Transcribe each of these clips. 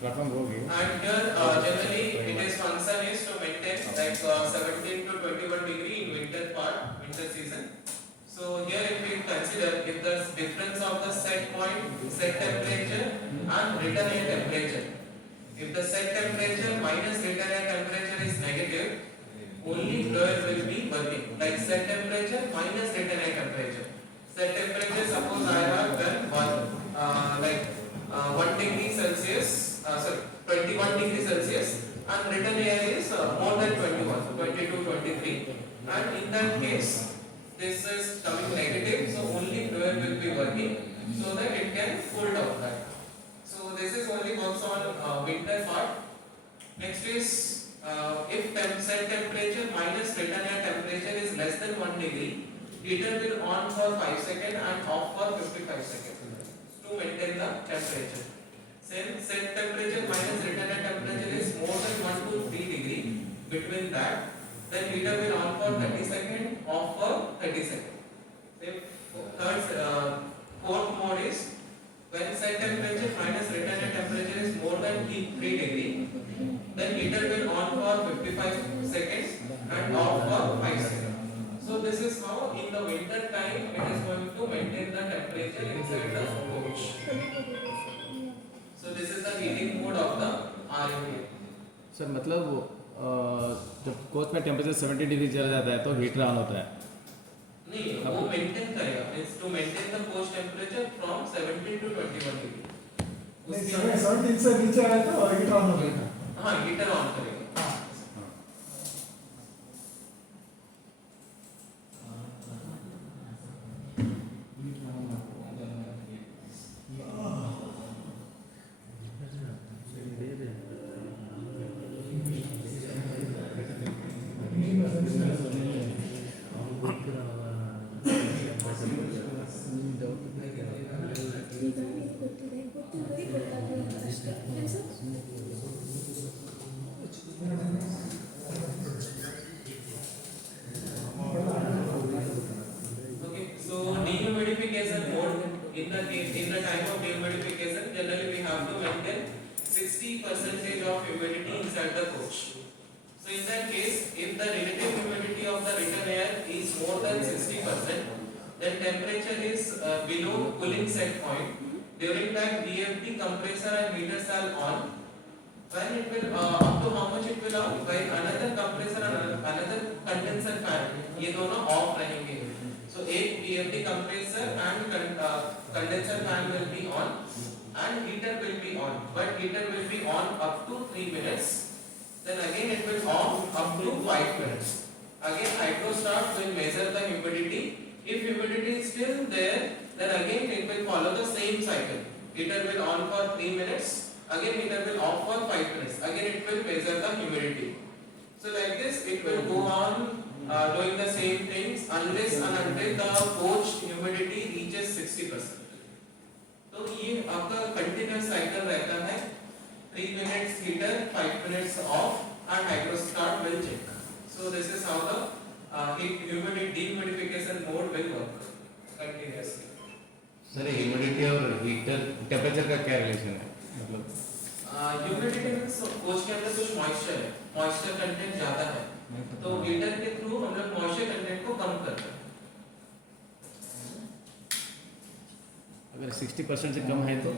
platform होगी. And here generally it is function is to maintain like 17 to 21 degree in winter part, winter season. So here if we consider if the difference of the set point, set temperature and written air temperature, if the set temperature minus written air temperature is negative, only blower will be working. Like set temperature minus written air temperature. Set temperature, suppose I have done 1 degree Celsius, sorry, 21 degree Celsius, and written air is more than 21, 22, 23, and in that case this is coming negative, so only blower will be working so that it can cool down that. So this is only works on winter part. Next is if set temperature minus written air temperature is less than 1 degree, heater will on for 5 seconds and off for 55 seconds to maintain the temperature. Since set temperature minus written air temperature is more than 1 to 3 degree, between that, then heater will on for 30 seconds, off for 30 seconds. Fourth mode is when set temperature minus written air temperature is more than 3 degree, then heater will on for 55 seconds and off for 5 seconds. So this is how in the winter time it is going to maintain the temperature inside the coach. So this is the heating mode of the RFA. Sir मतलब जब coach में temperature 70 degree चला जाता है तो heater on होता है. नहीं, वो मेंटेन करेगा. Means to maintain the coach temperature from 70 to 21 degree. उसके 70 से नीचे आए तो हीटर ऑन हो जाएगा. हाँ, हीटर ऑन करेगा. In the time of dehumidification, generally we have to maintain 60% of humidity inside the coach. So in that case, if the relative humidity of the written air is more than 60%, then temperature is below cooling set point. During that, VFD compressor and heaters are on. When it will up to how much it will on? When another compressor and another condenser fan, ये दोनों off रहेंगे. So एक VFD compressor and condenser fan will be on and heater will be on, but heater will be on up to 3 minutes. Then again it will off up to 5 minutes. Again hydrostat will measure the humidity. If humidity is still there, then again it will follow the same cycle. Heater will on for 3 minutes. Again heater will off for 5 minutes. Again it will measure the humidity. So like this it will go on doing the same things unless and until the coach humidity reaches 60%. तो ये आपका continuous cycle रहता है. 3 minutes heater, 5 minutes off, and hydrostat will check. So this is how the humidity dehumidification mode will work continuously. Sir humidity और heater temperature का क्या relation है? मतलब ह्यूमिडिटी मींस कोच के अंदर कुछ मॉइस्चर है, मॉइस्चर कंटेंट ज्यादा है, तो हीटर के थ्रू हम लोग मॉइस्चर कंटेंट को कम करते हैं. अगर 60% से कम है तो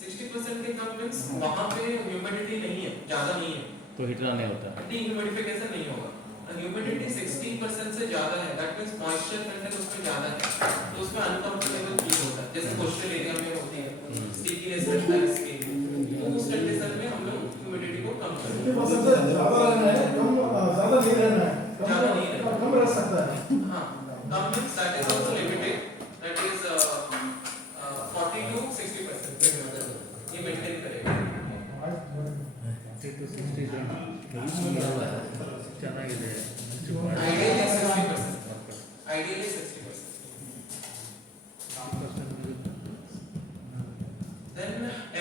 60% के कम मींस वहां पे ह्यूमिडिटी नहीं है, ज्यादा नहीं है, तो हीटर नहीं होता. डीह्यूमिडिफिकेशन नहीं होगा. ह्यूमिडिटी 60% से ज्यादा है, दैट मींस मॉइस्चर कंटेंट उसमें ज्यादा है, तो उसमें अनकंफर्टेबल फील होता है, जैसे कोस्टल एरिया में होती है, स्टिकीनेस रहता है स्किन. तो उस कंडीशन में हम लोग ह्यूमिडिटी को कम करते हैं. 60% ज्यादा रहना है, कम ज्यादा नहीं रहना है, ज्यादा नहीं रहना है, कम रह सकता है. हाँ, कम means that is also limited, that is 40 to 60%. ये मेंटेन करेगा. Ideally 60%. Then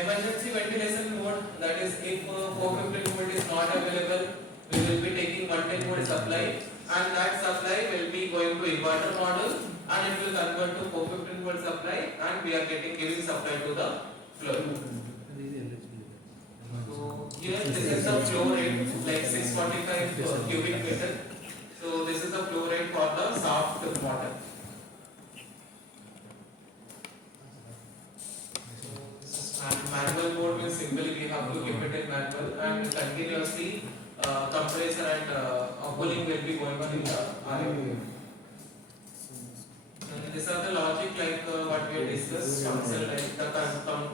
emergency ventilation mode, that is if 450 volt is not available, we will be taking 110 volt supply, and that supply will be going to inverter model and it will convert to 415 volt supply, and we are giving supply to the floor. Here this is the flow rate like 645 cubic meter. So this is the flow rate for the soft water. And manual mode means simply we have to keep it in manual and continuously compressor and cooling will be going on in the RMP. And these are the logic like what we have discussed. Function like the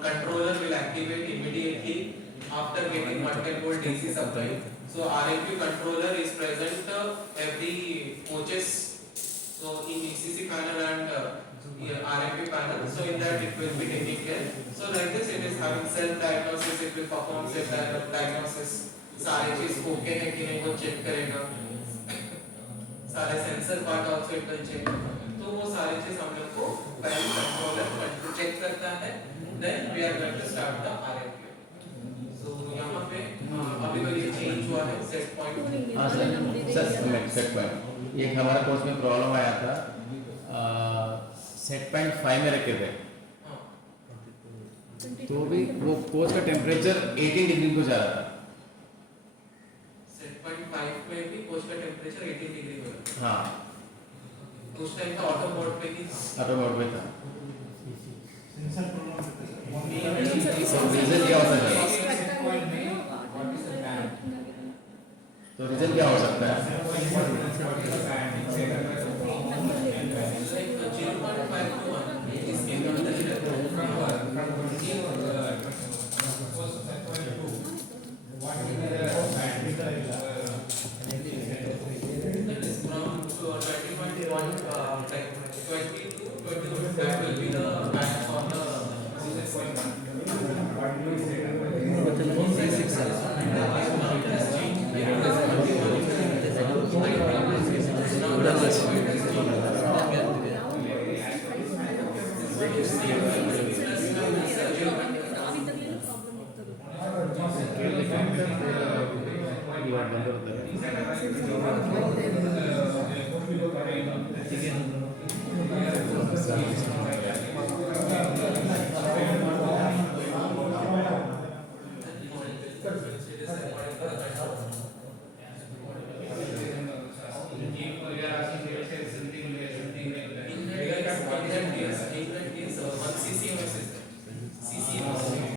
controller will activate immediately after getting 110 volt DC supply. So RMP controller is present every coaches. So in ECC panel and RMP panel. So in that it will be taking care. So like this it is having self diagnosis. It will perform self diagnosis. सारे चीज okay है कि नहीं वो check करेगा. सारे sensor part also it will check. तो वो सारे चीज हम लोग को पहले कंट्रोलर चेक करता है. Then we are going to start the RMP. So यहाँ पे अभी तो ये चेंज हुआ है सेट पॉइंट. हाँ सर सेट पॉइंट एक हमारे कोर्स में प्रॉब्लम आया था. सेट पॉइंट 5 में रखे थे तो भी वो कोच का टेम्परेचर 18 डिग्री को जा रहा था. सेट पॉइंट 5 में भी कोच का टेम्परेचर 18 डिग्री हो रहा है. हाँ तो उस टाइम का ऑटो मोड पे ही था. ऑटो मोड पे था. रीजन क्या हो सकता है? तो रीजन क्या हो सकता है?